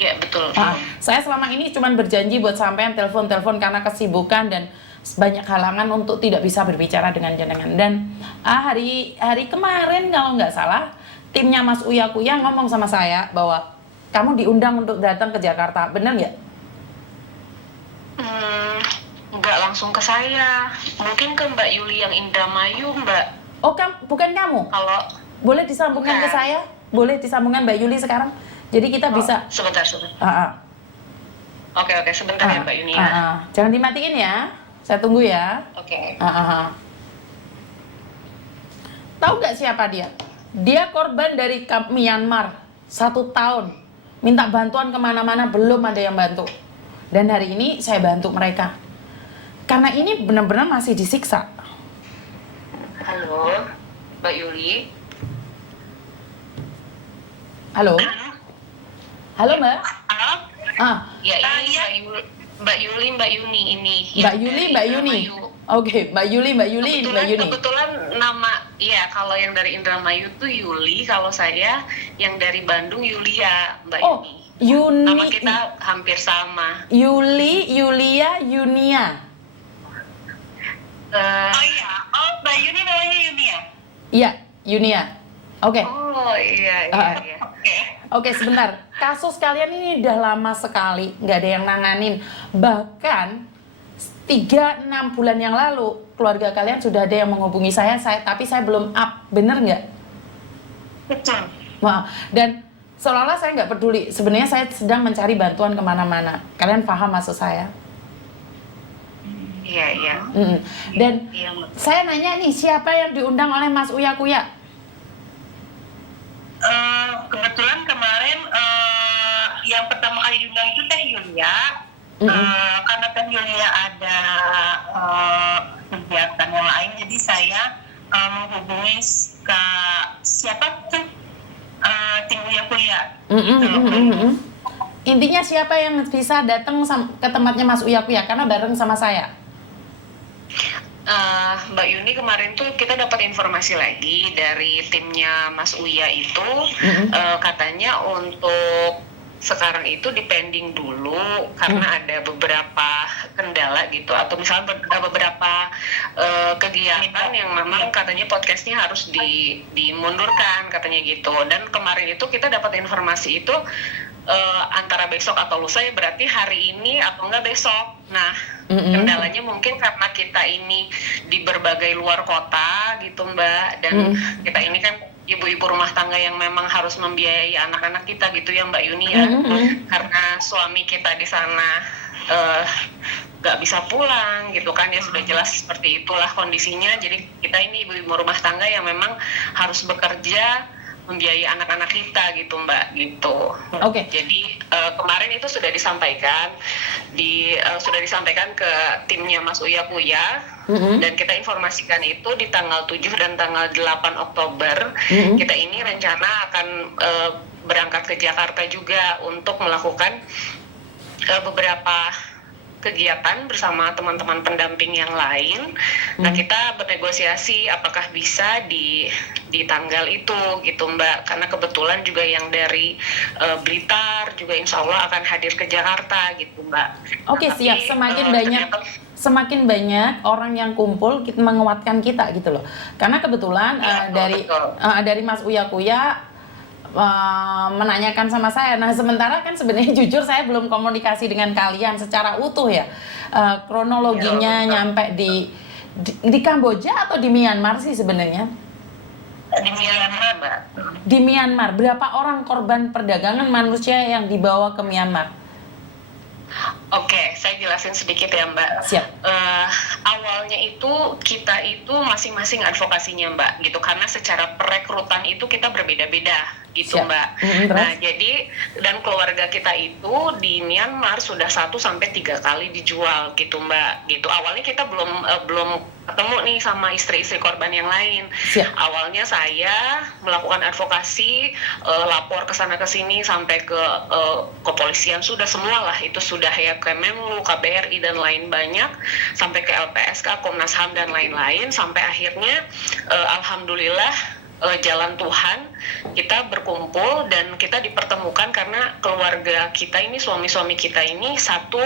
Ya, betul. Saya selama ini cuma berjanji buat sampean telepon-telepon karena kesibukan dan banyak halangan untuk tidak bisa berbicara dengan jenengan. Dan hari kemarin kalau nggak salah, timnya Mas Uya Kuya ngomong sama saya bahwa kamu diundang untuk datang ke Jakarta, bener nggak? Nggak langsung ke saya, mungkin ke Mbak Yuli yang Indramayu, Mbak. Oh, bukan kamu? Kalau boleh disambungkan ke saya? Boleh disambungkan Mbak Yuli sekarang? Jadi kita bisa. Sebentar. Oke, sebentar ya Mbak Yuni ya. Jangan dimatiin ya, saya tunggu ya. Oke. Tahu nggak siapa dia? Dia korban dari Myanmar 1 tahun, minta bantuan kemana-mana belum ada yang bantu. Dan hari ini saya bantu mereka. Karena ini benar-benar masih disiksa. Halo, Mbak Yuli. Halo. Halo Mbak. Ya ini Mbak Yuli, Mbak Yuni ini. Mbak Yuni. Oke, Mbak Yuli. Kebetulan nama, ya kalau yang dari Indramayu tuh Yuli, kalau saya yang dari Bandung Yulia, Mbak Yuni. Nama kita hampir sama. Yuli, Yulia, Yunia. Mbak Yuni namanya Yunia. Iya, Yunia. Oke. Oh iya. Oke, sebentar. Kasus kalian ini udah lama sekali, nggak ada yang nanganin. Bahkan 3-6 bulan yang lalu, keluarga kalian sudah ada yang menghubungi saya, tapi saya belum up. Bener nggak? Betul. Wah, dan seolah-olah saya nggak peduli. Sebenarnya saya sedang mencari bantuan kemana-mana. Kalian paham maksud saya? Iya. Dan saya nanya nih, siapa yang diundang oleh Mas Uya Kuya? Kebetulan kemarin yang pertama kali diundang itu Teh Yulia. Karena Teh Yulia ada kegiatan yang lain, jadi saya menghubungi ke siapa tuh tim Uya Kuya. Intinya siapa yang bisa datang ke tempatnya Mas Uya Kuya karena bareng sama saya? Mbak Yuni, kemarin tuh kita dapat informasi lagi dari timnya Mas Uya itu, katanya untuk sekarang itu dipending dulu karena ada beberapa kendala gitu, atau misalnya beberapa kegiatan yang memang katanya podcastnya harus dimundurkan katanya gitu. Dan kemarin itu kita dapat informasi itu antara besok atau lusa, ya berarti hari ini atau enggak besok. Nah, kendalanya mungkin karena kita ini di berbagai luar kota gitu Mbak, dan kita ini kan ibu-ibu rumah tangga yang memang harus membiayai anak-anak kita gitu ya Mbak Yuni ya. Karena suami kita di sana nggak bisa pulang gitu kan, ya sudah jelas seperti itulah kondisinya. Jadi kita ini ibu-ibu rumah tangga yang memang harus bekerja membiayai anak-anak kita gitu Mbak gitu. Oke. Jadi kemarin itu sudah disampaikan ke timnya Mas Uya Kuya, dan kita informasikan itu di tanggal 7 dan tanggal 8 Oktober. Kita ini rencana akan berangkat ke Jakarta juga untuk melakukan beberapa kegiatan bersama teman-teman pendamping yang lain. Nah, kita bernegosiasi apakah bisa di tanggal itu gitu Mbak, karena kebetulan juga yang dari Blitar juga insya Allah akan hadir ke Jakarta gitu Mbak. Oke, siap. Semakin banyak orang yang kumpul, kita menguatkan kita gitu loh. Karena kebetulan dari Mas Uya Kuya menanyakan sama saya. Nah, sementara kan sebenarnya jujur saya belum komunikasi dengan kalian secara utuh ya. Kronologinya nyampe di Kamboja atau di Myanmar sih sebenarnya? Di Myanmar, Mbak. Di Myanmar. Berapa orang korban perdagangan manusia yang dibawa ke Myanmar? Oke, saya jelasin sedikit ya Mbak. Siap. Awalnya itu kita itu masing-masing advokasinya Mbak gitu, karena secara perekrutan itu kita berbeda-beda gitu. Siap. Mbak. Nah, jadi dan keluarga kita itu di Myanmar sudah 1-3 kali dijual gitu Mbak gitu. Awalnya kita belum ketemu nih sama istri-istri korban yang lain. Siap. Awalnya saya melakukan advokasi, lapor ke sana ke sini sampai ke kepolisian, sudah semualah itu sudah ya, Kemenlu, KBRI dan lain banyak, sampai ke LPSK, Komnas HAM dan lain-lain, sampai akhirnya alhamdulillah jalan Tuhan, kita berkumpul dan kita dipertemukan karena keluarga kita ini, suami-suami kita ini satu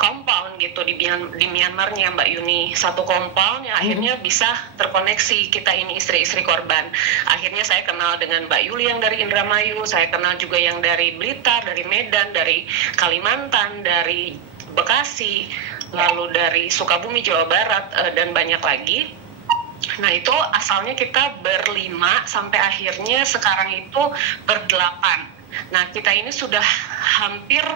compound gitu di Myanmarnya Mbak Yuni, satu compound yang akhirnya bisa terkoneksi. Kita ini istri-istri korban. Akhirnya saya kenal dengan Mbak Yuli yang dari Indramayu, saya kenal juga yang dari Blitar, dari Medan, dari Kalimantan, dari Bekasi, lalu dari Sukabumi, Jawa Barat, dan banyak lagi. Nah itu asalnya kita berlima sampai akhirnya sekarang itu berdelapan. Nah kita ini sudah hampir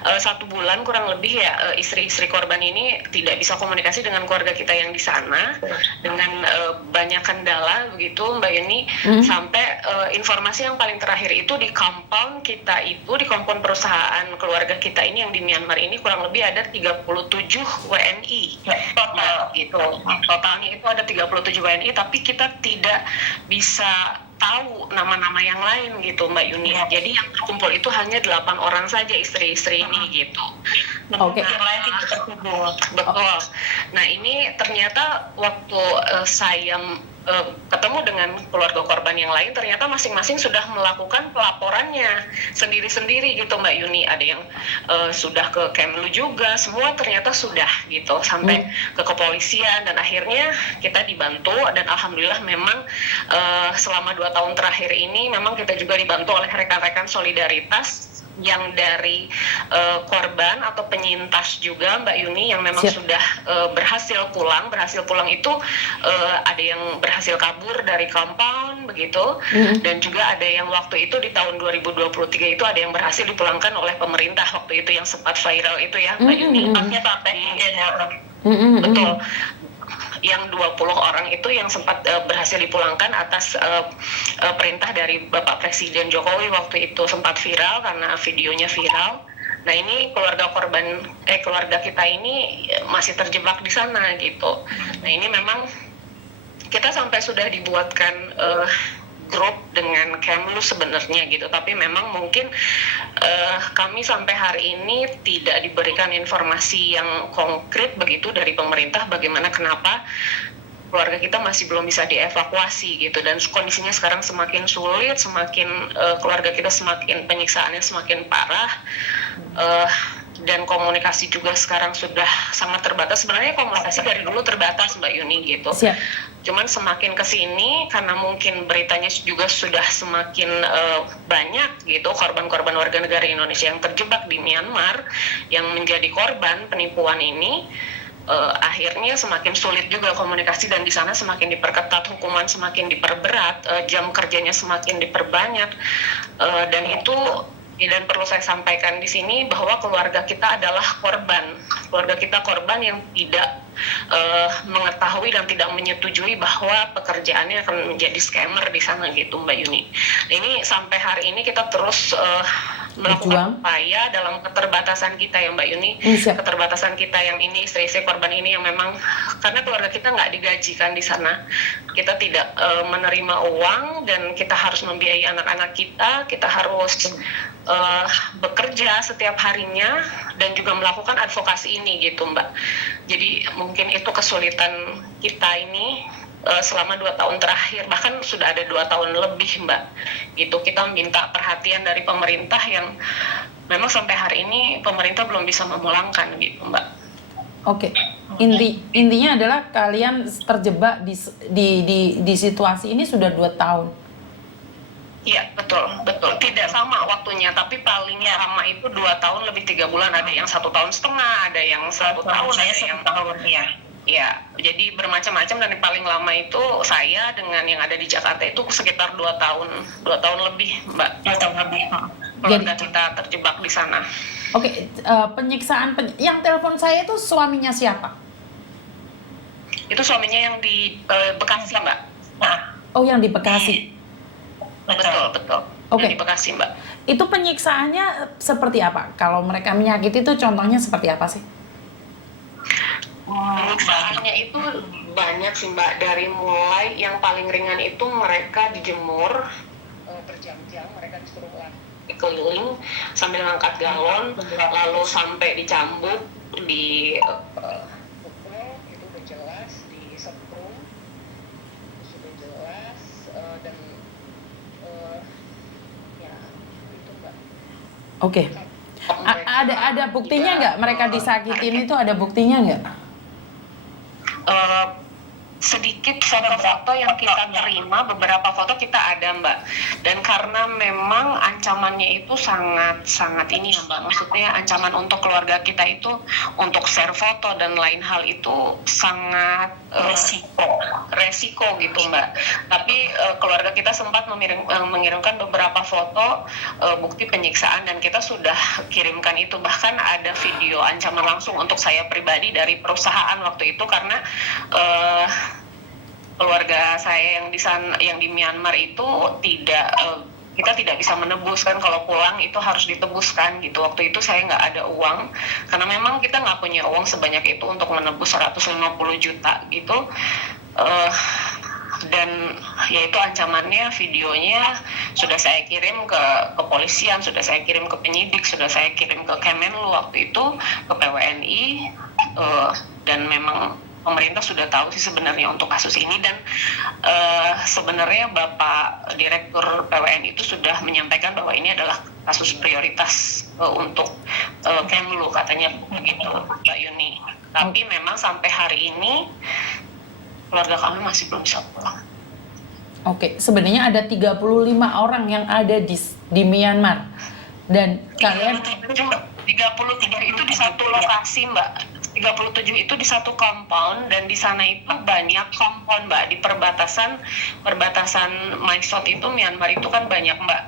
1 bulan kurang lebih ya, istri-istri korban ini tidak bisa komunikasi dengan keluarga kita yang di sana dengan banyak kendala begitu Mbak Yuni, sampai informasi yang paling terakhir itu di compound kita itu, di compound perusahaan keluarga kita ini yang di Myanmar ini kurang lebih ada 37 WNI total gitu. Totalnya itu ada 37 WNI, tapi kita tidak bisa tahu nama-nama yang lain gitu Mbak Yuni. Jadi yang terkumpul itu hanya 8 orang saja, istri-istri ini gitu. Oke. Yang lain tidak terhubung. Betul. Nah ini ternyata waktu saya ketemu dengan keluarga korban yang lain, ternyata masing-masing sudah melakukan pelaporannya sendiri-sendiri gitu Mbak Yuni. Ada yang sudah ke Kemlu juga, semua ternyata sudah gitu sampai ke kepolisian, dan akhirnya kita dibantu, dan alhamdulillah memang selama 2 tahun terakhir ini memang kita juga dibantu oleh rekan-rekan solidaritas yang dari korban atau penyintas juga Mbak Yuni, yang memang sudah berhasil pulang. Berhasil pulang itu ada yang berhasil kabur dari compound begitu, dan juga ada yang waktu itu di tahun 2023 itu ada yang berhasil dipulangkan oleh pemerintah waktu itu, yang sempat viral itu ya Mbak Yuni. Betul. Yang 20 orang itu yang sempat berhasil dipulangkan atas perintah dari Bapak Presiden Jokowi waktu itu, sempat viral karena videonya viral. Nah ini keluarga kita ini masih terjebak di sana gitu. Nah ini memang kita sampai sudah dibuatkan grup dengan Kemlu sebenarnya gitu, tapi memang mungkin kami sampai hari ini tidak diberikan informasi yang konkret begitu dari pemerintah bagaimana kenapa keluarga kita masih belum bisa dievakuasi gitu, dan kondisinya sekarang semakin sulit, semakin keluarga kita semakin penyiksaannya semakin parah, dan komunikasi juga sekarang sudah sangat terbatas. Sebenarnya komunikasi dari dulu terbatas Mbak Yuni gitu. Cuman semakin kesini karena mungkin beritanya juga sudah semakin banyak gitu korban-korban warga negara Indonesia yang terjebak di Myanmar yang menjadi korban penipuan ini. Akhirnya semakin sulit juga komunikasi, dan di sana semakin diperketat, hukuman semakin diperberat, jam kerjanya semakin diperbanyak, dan itu dan perlu saya sampaikan di sini bahwa keluarga kita adalah korban. Keluarga kita korban yang tidak mengetahui dan tidak menyetujui bahwa pekerjaannya akan menjadi scammer di sana gitu Mbak Yuni. Ini sampai hari ini kita terus melakukan upaya dalam keterbatasan kita ya Mbak Yuni. Keterbatasan kita yang ini, istri-istri korban ini yang memang karena keluarga kita nggak digajikan di sana, kita tidak menerima uang, dan kita harus membiayai anak-anak kita harus bekerja setiap harinya dan juga melakukan advokasi ini gitu Mbak. Jadi mungkin itu kesulitan kita ini selama 2 tahun terakhir, bahkan sudah ada 2 tahun lebih Mbak gitu. Kita minta perhatian dari pemerintah yang memang sampai hari ini pemerintah belum bisa memulangkan gitu Mbak. Oke. Intinya adalah kalian terjebak di situasi ini sudah 2 tahun. Iya betul. Tidak sama waktunya, tapi paling lama itu 2 tahun lebih 3 bulan. Ada yang 1,5 tahun, ada yang 1 tahun, ada yang 1 tahun ya. Ya, jadi bermacam-macam, dan yang paling lama itu saya dengan yang ada di Jakarta itu sekitar 2 tahun lebih Mbak. 2 tahun lebih. Keluarga kita terjebak di sana. Oke, penyiksaan yang telepon saya itu suaminya siapa? Itu suaminya yang di Bekasi Mbak. Oh, yang di Bekasi. Betul. Oke. Yang di Bekasi Mbak. Itu penyiksaannya seperti apa? Kalau mereka menyakiti itu contohnya seperti apa sih? Penyiksaannya itu banyak sih Mbak, dari mulai yang paling ringan itu mereka dijemur berjam-jam, mereka disuruh keliling sambil ngangkat galon, lalu sampai dicambuk, pukul itu udah jelas, disetrum sudah jelas, dan Oke. Ada buktinya nggak mereka disakitin itu, ada buktinya nggak? Sedikit foto-foto yang kita terima, beberapa foto kita ada Mbak, dan karena memang ancamannya itu sangat ini ya Mbak, maksudnya ancaman untuk keluarga kita itu untuk share foto dan lain hal itu sangat resiko gitu Mbak. Tapi keluarga kita sempat mengirimkan beberapa foto bukti penyiksaan dan kita sudah kirimkan itu, bahkan ada video ancaman langsung untuk saya pribadi dari perusahaan waktu itu, karena keluarga saya yang di sana, yang di Myanmar itu kita tidak bisa menebus kan, kalau pulang itu harus ditebuskan gitu. Waktu itu saya nggak ada uang karena memang kita nggak punya uang sebanyak itu untuk menebus 150 juta gitu. Dan yaitu ancamannya, videonya sudah saya kirim ke kepolisian, sudah saya kirim ke penyidik, sudah saya kirim ke Kemenlu waktu itu, ke PWNI, dan memang pemerintah sudah tahu sih sebenarnya untuk kasus ini, dan sebenarnya Bapak Direktur PWN itu sudah menyampaikan bahwa ini adalah kasus prioritas untuk Kemlu, katanya begitu Mbak Yuni. Tapi memang sampai hari ini keluarga kami masih belum bisa pulang. Oke, sebenarnya ada 35 orang yang ada di Myanmar, dan kalian 37 itu di satu lokasi Mbak. 37 itu di satu compound, dan di sana itu banyak compound Mbak, di perbatasan Mysot itu, Myanmar itu kan banyak Mbak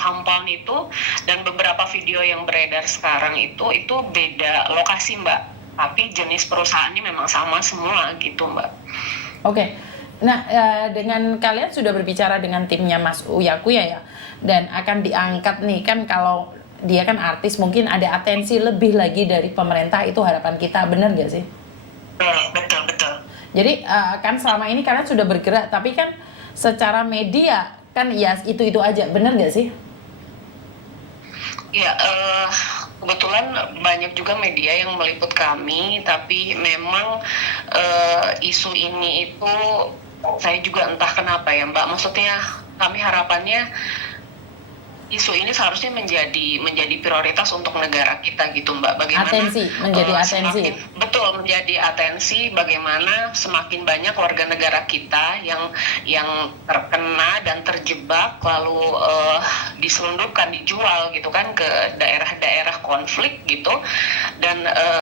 compound itu, dan beberapa video yang beredar sekarang itu beda lokasi Mbak, tapi jenis perusahaannya memang sama semua gitu Mbak. Oke. Nah, dengan kalian sudah berbicara dengan timnya Mas Uya Kuya ya, dan akan diangkat nih kan, kalau dia kan artis, mungkin ada atensi lebih lagi dari pemerintah, itu harapan kita, benar nggak sih? Betul. Jadi kan selama ini kalian sudah bergerak, tapi kan secara media kan ya itu aja, benar nggak sih? Ya, kebetulan banyak juga media yang meliput kami, tapi memang isu ini itu saya juga entah kenapa ya Mbak, maksudnya kami harapannya isu ini seharusnya menjadi prioritas untuk negara kita gitu Mbak. Bagaimana menjadi atensi. Betul, menjadi atensi, bagaimana semakin banyak warga negara kita yang terkena dan terjebak, lalu diselundupkan, dijual gitu kan ke daerah-daerah konflik gitu, dan